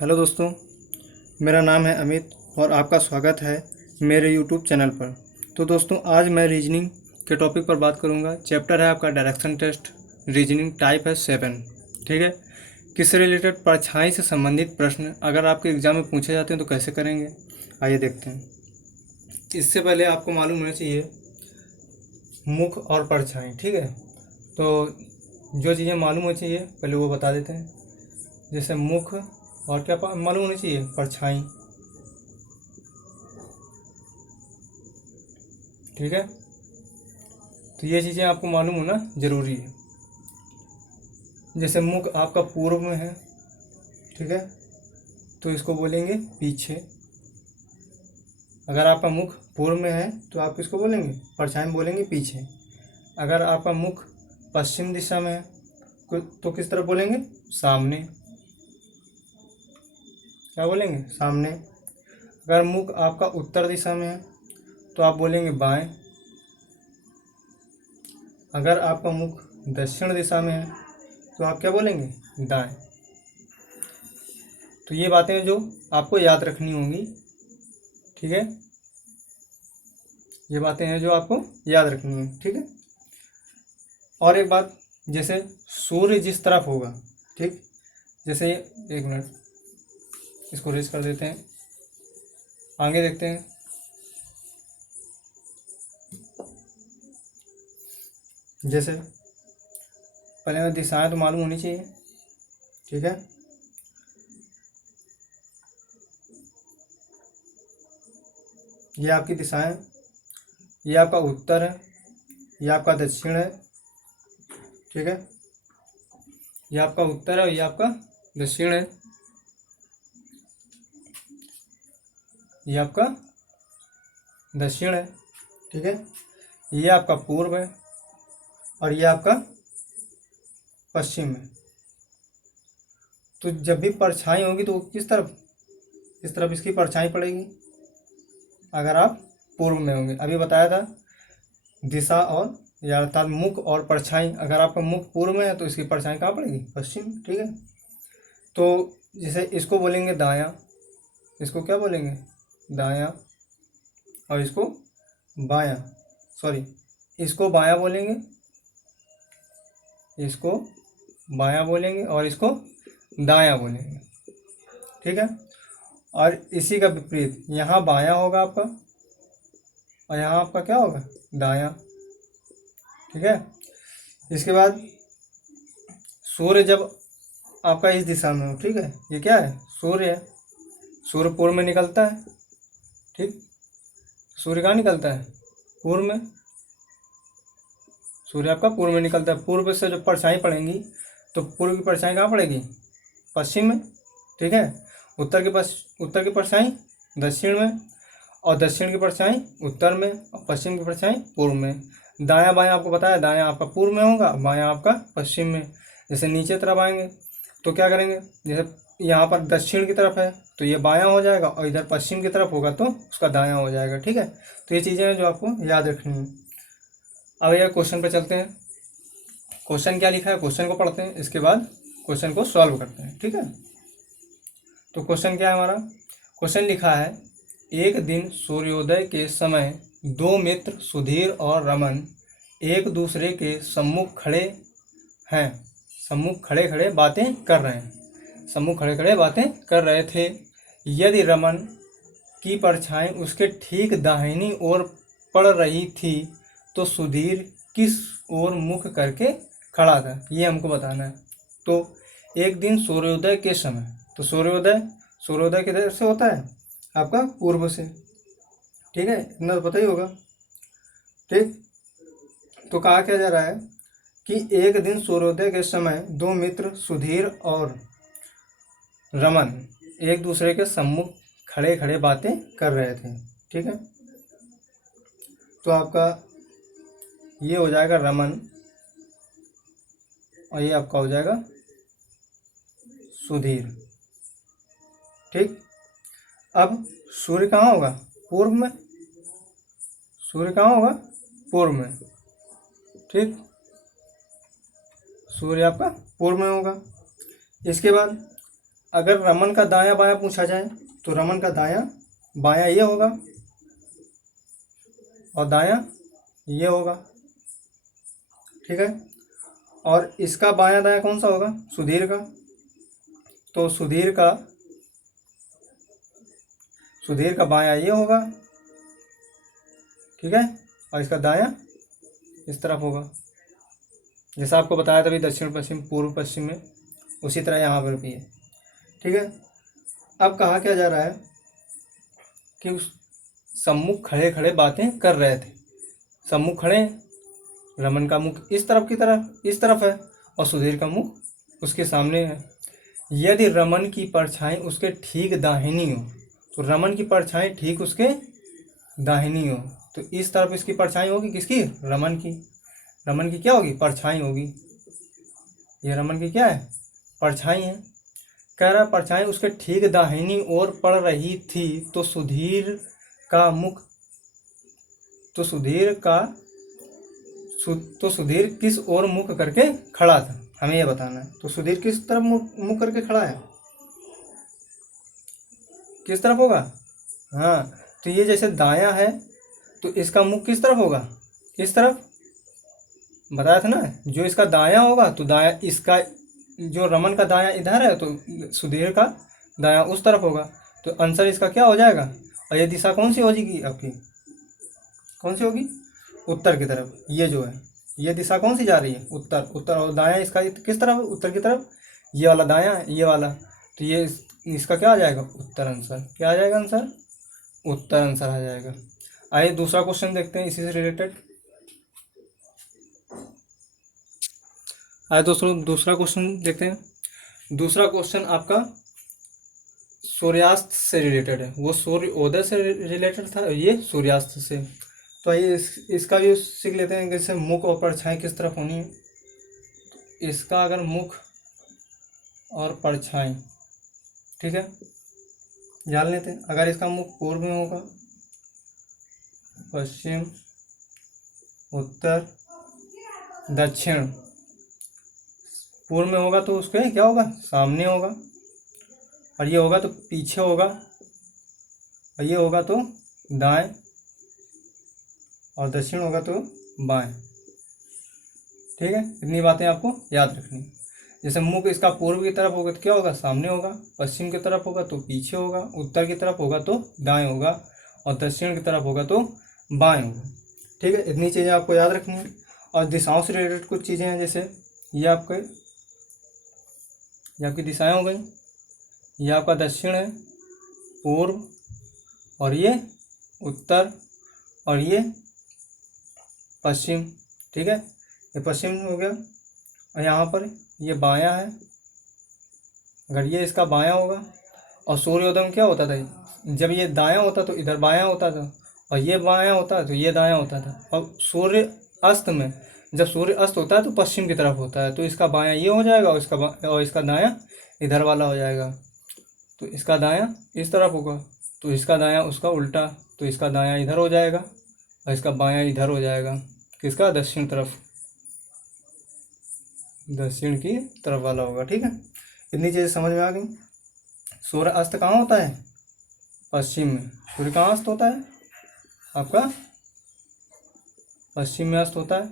Hello दोस्तों, मेरा नाम है अमित और आपका स्वागत है मेरे यूट्यूब चैनल पर। तो दोस्तों, आज मैं रीजनिंग के टॉपिक पर बात करूंगा। चैप्टर है आपका डायरेक्शन टेस्ट, रीजनिंग टाइप है 7। ठीक है। किससे रिलेटेड? परछाई से संबंधित प्रश्न अगर आपके एग्जाम में पूछे जाते हैं तो कैसे करेंगे, आइए देखते हैं। इससे पहले आपको मालूम होना चाहिए मुख और परछाई। ठीक है, तो जो चीज़ें मालूम होनी चाहिए पहले वो बता देते हैं। जैसे मुख और क्या मालूम होनी चाहिए? परछाई। ठीक है, तो ये चीज़ें आपको मालूम होना ज़रूरी है। जैसे मुख आपका पूर्व में है, ठीक है, तो इसको बोलेंगे पीछे। अगर आपका मुख पूर्व में है तो आप किसको बोलेंगे? परछाई में बोलेंगे पीछे। अगर आपका मुख पश्चिम दिशा में है तो किस तरफ बोलेंगे? सामने। क्या बोलेंगे? सामने। अगर मुख आपका उत्तर दिशा में है तो आप बोलेंगे बाएं। अगर आपका मुख दक्षिण दिशा में है तो आप क्या बोलेंगे? दाएं। तो ये बातें जो आपको याद रखनी होंगी। ठीक है, ये बातें हैं जो आपको याद रखनी है। ठीक है, और एक बात, जैसे सूर्य जिस तरफ होगा, ठीक, जैसे एक मिनट इसको रेस कर देते हैं, आगे देखते हैं। जैसे पहले हमें दिशाएं तो मालूम होनी चाहिए। ठीक है, ये आपकी दिशाएं, ये आपका उत्तर है, ये आपका दक्षिण है। ठीक है, ये आपका उत्तर है और ये आपका दक्षिण है। ये आपका दक्षिण है। ठीक है, ये आपका पूर्व है और ये आपका पश्चिम है। तो जब भी परछाई होगी तो किस तरफ इसकी परछाई पड़ेगी? अगर आप पूर्व में होंगे, अभी बताया था दिशा और या अर्थात मुख और परछाई। अगर आपका मुख पूर्व में है तो इसकी परछाई कहाँ पड़ेगी? पश्चिम। ठीक है, तो जैसे इसको बोलेंगे दायां, इसको क्या बोलेंगे? दायां। और इसको बायां, सॉरी, इसको बायां बोलेंगे, इसको बायां बोलेंगे और इसको दायां बोलेंगे। ठीक है, और इसी का विपरीत यहाँ बायां होगा आपका और यहाँ आपका क्या होगा? दायां। ठीक है, इसके बाद सूर्य जब आपका इस दिशा में हो, ठीक है, ये क्या है? सूर्य है। सूर्य पूर्व में निकलता है। ठीक, सूर्य कहाँ निकलता है? पूर्व में। सूर्य आपका पूर्व में निकलता है। पूर्व से जो परछाई पड़ेंगी तो पूर्व की परछाई कहाँ पड़ेगी? पश्चिम में। ठीक है, उत्तर की परछाई दक्षिण में और दक्षिण की परछाई उत्तर में और पश्चिम की परछाई पूर्व में। दायां बायां आपको बताया, दायां आपका पूर्व में होगा, बायां आपका पश्चिम में। जैसे नीचे तरफ आएंगे तो क्या करेंगे? जैसे यहाँ पर दक्षिण की तरफ है तो ये बायां हो जाएगा और इधर पश्चिम की तरफ होगा तो उसका दायां हो जाएगा। ठीक है, तो ये चीज़ें हैं जो आपको याद रखनी है। अब यह क्वेश्चन पे चलते हैं। क्वेश्चन क्या लिखा है, क्वेश्चन को पढ़ते हैं, इसके बाद क्वेश्चन को सॉल्व करते हैं। ठीक है, तो क्वेश्चन क्या है हमारा? क्वेश्चन लिखा है, एक दिन सूर्योदय के समय दो मित्र सुधीर और रमन एक दूसरे के सम्मुख खड़े हैं, सम्मुख खड़े खड़े बातें कर रहे हैं, सम्मुख खड़े खड़े बातें कर रहे थे। यदि रमन की परछाई उसके ठीक दाहिनी ओर पड़ रही थी तो सुधीर किस ओर मुख करके खड़ा था, ये हमको बताना है। तो एक दिन सूर्योदय के समय, तो सूर्योदय किधर से होता है? आपका पूर्व से। ठीक है, इतना तो पता ही होगा। ठीक, तो कहा क्या जा रहा है कि एक दिन सूर्योदय के समय दो मित्र सुधीर और रमन एक दूसरे के सम्मुख खड़े खड़े बातें कर रहे थे। ठीक है, तो आपका ये हो जाएगा रमन और ये आपका हो जाएगा सुधीर। ठीक, अब सूर्य कहाँ होगा? पूर्व में। सूर्य कहाँ होगा? पूर्व में। ठीक, सूर्य आपका पूर्व में होगा। इसके बाद अगर रमन का दायां बायां पूछा जाए तो रमन का दायां बायां ये होगा और दायां ये होगा, ठीक है। और इसका बायां दायां कौन सा होगा? सुधीर का। तो सुधीर का बायां ये होगा, ठीक है, और इसका दायां इस तरफ होगा। जैसा आपको बताया था अभी दक्षिण पश्चिम पूर्व पश्चिम में, उसी तरह यहाँ पर भी है, ठीक है। अब कहा क्या जा रहा है कि उस सम्मुख खड़े खड़े बातें कर रहे थे। सम्मुख खड़े, रमन का मुख इस तरफ की तरफ इस तरफ है और सुधीर का मुख उसके सामने है। यदि रमन की परछाई उसके ठीक दाहिनी हो, तो रमन की परछाई ठीक उसके दाहिनी हो, तो इस तरफ इसकी परछाई होगी किसकी? रमन की। रमन की क्या होगी? परछाई होगी। ये रमन की क्या है? परछाई है। कह रहा परछाई उसके ठीक दाहिनी ओर पड़ रही थी, तो सुधीर का मुख तो सुधीर किस ओर मुख करके खड़ा था? हमें यह बताना है। तो सुधीर किस तरफ मुख करके खड़ा है? किस तरफ होगा? हाँ, तो ये जैसे दायां है तो इसका मुख किस तरफ होगा? इस तरफ। बताया था ना, जो इसका दायां होगा तो दायां इसका, जो रमन का दायां इधर है तो सुधीर का दायां उस तरफ होगा। तो आंसर इसका क्या हो जाएगा? और ये दिशा कौन सी हो जाएगी आपकी? कौन सी होगी? उत्तर की तरफ। ये जो है ये दिशा कौन सी जा रही है? उत्तर। उत्तर। और दायां इसका किस तरफ? उत्तर की तरफ। ये वाला दायां है, ये वाला। तो ये इसका क्या आ जाएगा? उत्तर आंसर। क्या आ जाएगा आंसर? उत्तर आंसर आ जाएगा। आइए दूसरा क्वेश्चन देखते हैं इसी से रिलेटेड। आइए दोस्तों दूसरा क्वेश्चन देखते हैं। दूसरा क्वेश्चन आपका सूर्यास्त से रिलेटेड है। वो सूर्योदय से रिलेटेड था, ये सूर्यास्त से। तो आइए इसका भी सीख लेते हैं, जैसे मुख और परछाई किस तरफ होनी है। तो इसका अगर मुख और परछाई, ठीक है, जान लेते हैं। अगर इसका मुख पूर्व में होगा, पश्चिम, उत्तर, दक्षिण। पूर्व में होगा तो उसके क्या होगा? सामने होगा। और ये होगा तो पीछे होगा। और ये होगा तो दाएं। और दक्षिण होगा तो बाएं। ठीक है, इतनी बातें आपको याद रखनी। जैसे मुख इसका पूर्व की तरफ होगा तो क्या होगा? सामने होगा। पश्चिम की तरफ होगा तो पीछे होगा। उत्तर की तरफ होगा तो दाएं होगा। और दक्षिण की तरफ होगा तो बाएं होगा। ठीक है, इतनी चीज़ें आपको याद रखनी है। और दिशाओं से रिलेटेड कुछ चीज़ें हैं, जैसे ये आपकी दिशाएं हो गई। ये आपका दक्षिण है, पूर्व, और ये उत्तर, और ये पश्चिम। ठीक है, ये पश्चिम हो गया। और यहाँ पर ये बायां है। अगर ये इसका बायां होगा, और सूर्योदय में क्या होता था? जब ये दायां होता तो इधर बायां होता था, और ये बायां होता तो ये दायां होता था। और सूर्य अस्त में, जब सूर्य अस्त होता है तो पश्चिम की तरफ होता है, तो इसका बायां ये हो जाएगा और इसका दायां इधर वाला हो जाएगा। तो इसका दायां इस तरफ होगा, तो इसका दायां उसका उल्टा, तो इसका दायां इधर हो जाएगा और इसका बायां इधर हो जाएगा। किसका? दक्षिण तरफ, दक्षिण की तरफ वाला होगा। ठीक है, इतनी चीज़ें समझ में आ गई। सूर्य अस्त कहाँ होता है? पश्चिम में। सूर्य कहाँ अस्त होता है? आपका पश्चिम में अस्त होता है।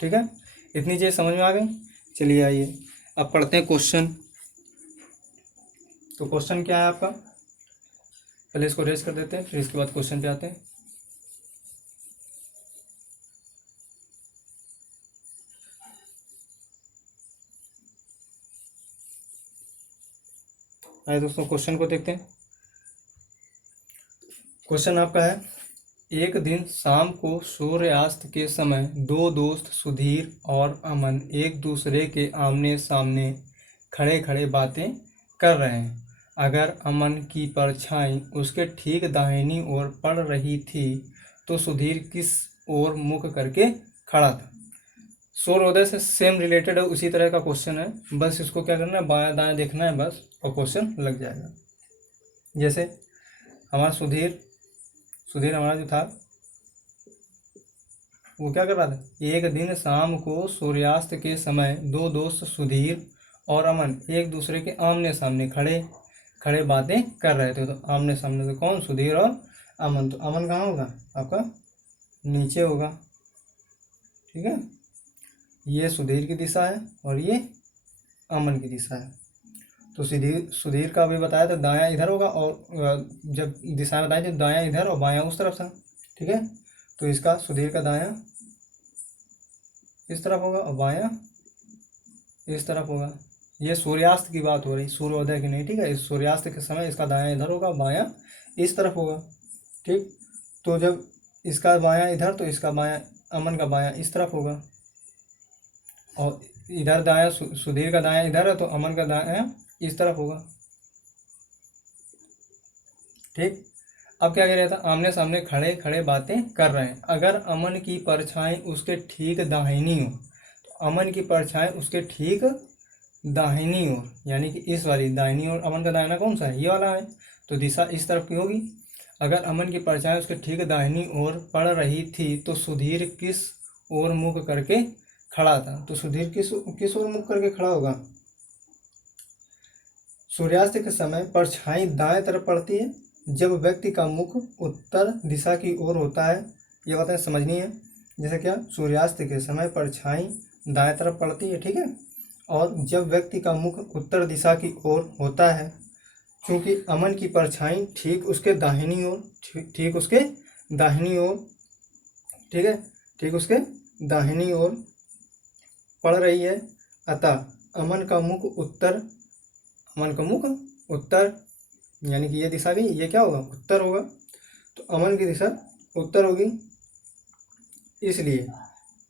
ठीक है, इतनी चीज़ें समझ में आ गई। चलिए आइए अब पढ़ते हैं क्वेश्चन। तो क्वेश्चन क्या है आपका? पहले इसको रेज कर देते हैं, फिर इसके बाद क्वेश्चन पे आते हैं। आइए दोस्तों क्वेश्चन को देखते हैं। क्वेश्चन आपका है, एक दिन शाम को सूर्यास्त के समय दो दोस्त सुधीर और अमन एक दूसरे के आमने सामने खड़े खड़े बातें कर रहे हैं। अगर अमन की परछाई उसके ठीक दाहिनी ओर पड़ रही थी तो सुधीर किस ओर मुख करके खड़ा था? सूर्योदय से सेम रिलेटेड है, उसी तरह का क्वेश्चन है। बस इसको क्या करना है? बायां दायां देखना है बस, और क्वेश्चन लग जाएगा। जैसे हमारा सुधीर हमारा जो था वो क्या कर रहा था? एक दिन शाम को सूर्यास्त के समय दो दोस्त सुधीर और अमन एक दूसरे के आमने सामने खड़े खड़े बातें कर रहे थे। तो आमने सामने से कौन, सुधीर और अमन। तो अमन कहाँ होगा आपका, नीचे होगा, ठीक है। ये सुधीर की दिशा है और ये अमन की दिशा है। तो सुधीर का भी बताया था दायां इधर होगा, और जब दिशा बताई तो दायां इधर और बायां उस तरफ था, ठीक है। तो इसका सुधीर का दायां इस तरफ होगा और बायां इस तरफ होगा। ये सूर्यास्त की बात हो रही, सूर्योदय की नहीं, ठीक है। इस सूर्यास्त के समय इसका दायां इधर होगा, बायां इस तरफ होगा, ठीक। तो जब इसका बायां इधर तो इसका बायां, अमन का बायां इस तरफ होगा, और इधर दायां सुधीर का दायां इधर है तो अमन का दायां इस तरफ होगा, ठीक। अब क्या कह रहा था, आमने सामने खड़े खड़े बातें कर रहे हैं। अगर अमन की परछाई उसके ठीक दाहिनी हो, तो अमन की परछाई उसके ठीक दाहिनी ओर, यानी कि इस वाली दाहिनी ओर, अमन का दाहिना कौन सा है, ये वाला है, तो दिशा इस तरफ की होगी। अगर अमन की परछाई उसके ठीक दाहिनी ओर पड़ रही थी तो सुधीर किस ओर मुख करके खड़ा था। तो सुधीर किस ओर मुख करके खड़ा होगा, सूर्यास्त के समय परछाई दाएं तरफ पड़ती है जब व्यक्ति का मुख उत्तर दिशा की ओर होता है। ये बातें समझनी है। जैसे क्या, सूर्यास्त के समय परछाई दाएं तरफ पड़ती है, ठीक है, और जब व्यक्ति का मुख उत्तर दिशा की ओर होता है, क्योंकि अमन की परछाई ठीक उसके दाहिनी ओर, ठीक उसके दाहिनी ओर, ठीक है, ठीक उसके दाहिनी ओर पड़ रही है, अतः अमन का मुख उत्तर, यानी कि ये दिशा गई, ये क्या होगा, उत्तर होगा। तो अमन की दिशा उत्तर होगी, इसलिए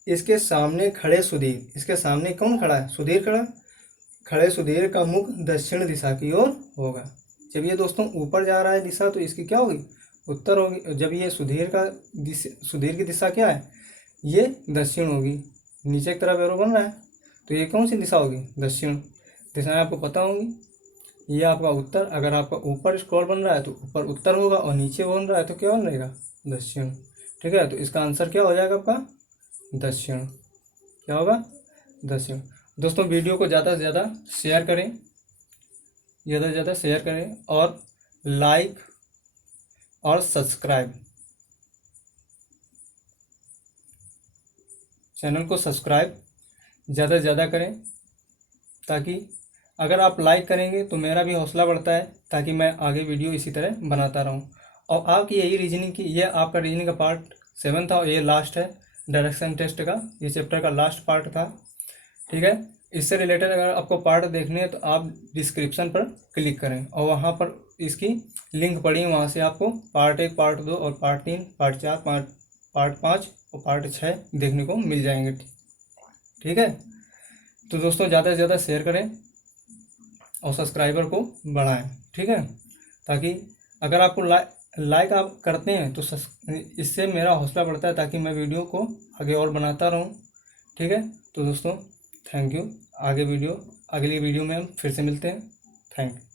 इसके सामने खड़े सुधीर, इसके सामने कौन खड़ा है, सुधीर खड़ा, खड़े सुधीर का मुख दक्षिण दिशा की ओर होगा। जब ये दोस्तों ऊपर जा रहा है दिशा तो इसकी क्या होगी, उत्तर होगी। जब ये सुधीर की दिशा क्या है, ये दक्षिण होगी। नीचे की तरफ एरो बन रहा है तो ये कौन सी दिशा होगी, दक्षिण। दिशाएं आपको पता होंगी। ये आपका उत्तर, अगर आपका ऊपर स्क्रॉल बन रहा है तो ऊपर उत्तर होगा, और नीचे बन रहा है तो क्या बन रहेगा, दक्षिण, ठीक है। तो इसका आंसर क्या हो जाएगा आपका, दक्षिण। क्या होगा, दक्षिण। दोस्तों वीडियो को ज़्यादा से ज़्यादा शेयर करें, ज़्यादा से ज़्यादा शेयर करें, और लाइक और सब्सक्राइब, चैनल को सब्सक्राइब ज़्यादा से ज़्यादा करें, ताकि अगर आप लाइक करेंगे तो मेरा भी हौसला बढ़ता है, ताकि मैं आगे वीडियो इसी तरह बनाता रहूं। और आपकी यही रीजनिंग की, ये आपका रीजनिंग का पार्ट 7 था और ये लास्ट है डायरेक्शन टेस्ट का, ये चैप्टर का लास्ट पार्ट था, ठीक है। इससे रिलेटेड अगर आपको पार्ट देखने हैं तो आप डिस्क्रिप्शन पर क्लिक करें और वहाँ पर इसकी लिंक पड़ी, वहाँ से आपको पार्ट 1, पार्ट 2 और पार्ट 3, पार्ट 4, पार्ट 5 और पार्ट 6 देखने को मिल जाएंगे, ठीक है। तो दोस्तों ज़्यादा से ज़्यादा शेयर करें और सब्सक्राइबर को बढ़ाएं, ठीक है, ताकि अगर आपको लाइक आप करते हैं तो इससे मेरा हौसला बढ़ता है, ताकि मैं वीडियो को आगे और बनाता रहूं, ठीक है। तो दोस्तों थैंक यू। अगली वीडियो में हम फिर से मिलते हैं। Thank you.